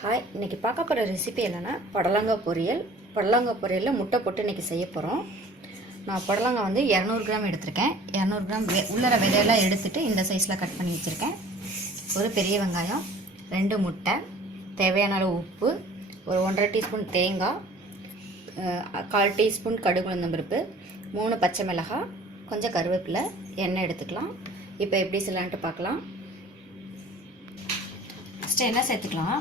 Hi, இன்றைக்கி பார்க்க போகிற ரெசிபி என்னென்னா புடலங்காய் பொரியல். புடலங்காய் பொரியலில் முட்டை போட்டு இன்றைக்கி செய்ய போகிறோம். நான் புடலங்காய் வந்து 200 கிராம் எடுத்திருக்கேன். 200 கிராம் உள்ளர விதையெல்லாம் எடுத்துகிட்டு இந்த சைஸில் கட் பண்ணி வச்சுருக்கேன். ஒரு பெரிய வெங்காயம், 2 முட்டை, தேவையான அளவு உப்பு, ஒரு 1.5 டீஸ்பூன் தேங்காய், 1/4 டீஸ்பூன் கடுகு உளுந்தம்பருப்பு, 3 பச்சை மிளகாய், கொஞ்சம் கருவேப்பிலை, எண்ணெய் எடுத்துக்கலாம். இப்போ எப்படி செய்யலான்ட்டு பார்க்கலாம். ஃபஸ்ட்டு எண்ணெய் சேர்த்துக்கலாம்.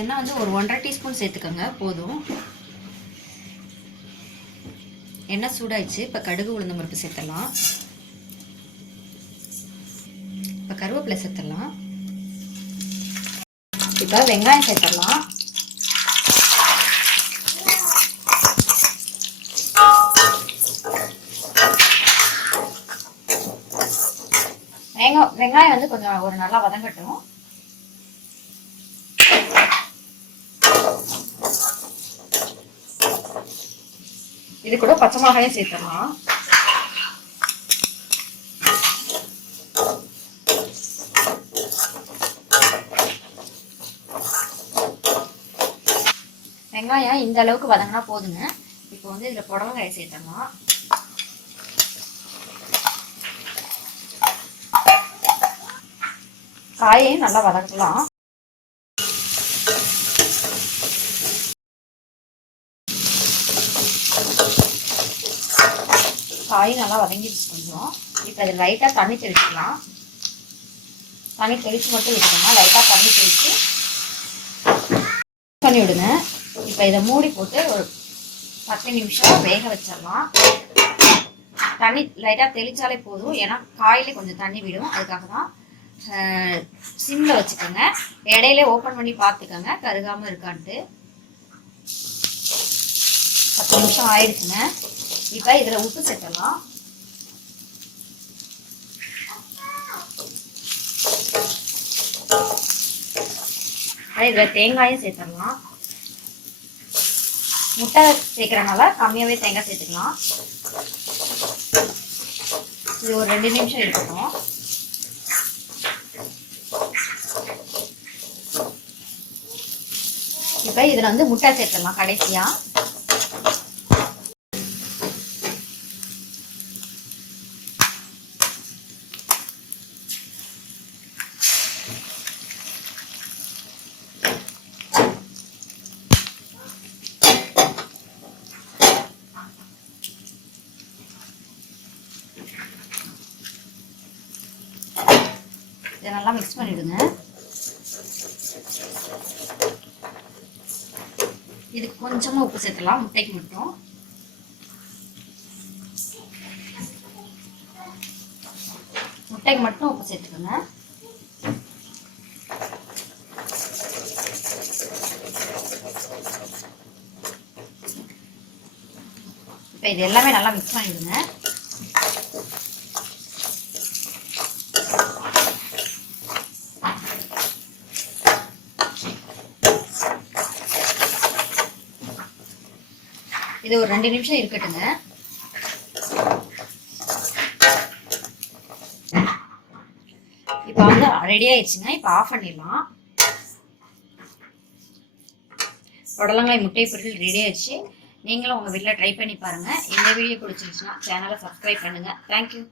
எண்ணெய் வந்து ஒரு 1.5 டீஸ்பூன் சேர்த்துக்கோங்க, போதும். எண்ணெய் சூடாயிடுச்சு. இப்போ கடுகு உளுந்தம் பருப்பு சேர்த்துடலாம். இப்போ கருவேப்பிலை சேர்த்துடலாம். இப்போ வெங்காயம் சேர்த்துடலாம். வெங்காயம் வந்து கொஞ்சம் ஒரு நல்லா வதங்கட்டும். இது கூட பச்சை மிளகாயும் சேர்த்துடலாம். வெங்காயம் இந்த அளவுக்கு வதங்கினா போதுங்க. இப்போ வந்து இதுல புடலங்காயை சேர்த்துடலாம். காயையும் நல்லா வதக்கலாம். காயும் நல்லா வதங்கிடுச்சு கொஞ்சம். இப்போ இது லைட்டாக தண்ணி தெளிச்சுக்கலாம். தண்ணி தெளித்து மட்டும் விட்டுக்கோங்க. லைட்டாக தண்ணி தெளித்து பண்ணி விடுங்க. இப்போ இதை மூடி போட்டு ஒரு 10 நிமிஷம் வேக வச்சிடலாம். தண்ணி லைட்டாக தெளித்தாலே போதும், ஏன்னா காயிலே கொஞ்சம் தண்ணி விடும். அதுக்காக தான் சிம்மில் வச்சுக்கோங்க. இடையில ஓப்பன் பண்ணி பார்த்துக்கோங்க கருகாமல் இருக்கான்ட்டு. 10 நிமிஷம் ஆயிடுச்சுங்க. இப்போ இதில் உப்பு சேர்த்துடலாம். இதில் தேங்காயும் சேர்த்துடலாம். முட்டை சேர்க்கறனால கம்மியாகவே தேங்காய் சேர்த்துக்கலாம். இது ஒரு 2 நிமிஷம் இருக்கட்டும். இப்போ இதில் வந்து முட்டை சேர்த்துடலாம் கடைசியாக. இதை நல்லா மிக்ஸ் பண்ணிவிடுங்க. இதுக்கு கொஞ்சமாக உப்பு சேர்த்துலாம், முட்டைக்கு மட்டும். முட்டைக்கு மட்டும் உப்பு சேர்த்துக்கோங்க. இப்போ இது எல்லாமே நல்லா மிக்ஸ் பண்ணிவிடுங்க. இது ஒரு 2 நிமிஷம் இருக்கட்டுங்க. இப்போ வந்து ரெடி ஆயிடுச்சுங்க. இப்போ ஆஃப் பண்ணிடலாம். புடலங்காய் முட்டை பொரியல் ரெடி ஆயிடுச்சு. நீங்களும் உங்கள் வீட்டில் ட்ரை பண்ணி பாருங்கள். இந்த வீடியோ பிடிச்சிருச்சுன்னா சேனலை சப்ஸ்கிரைப் பண்ணுங்கள். தேங்க்யூ.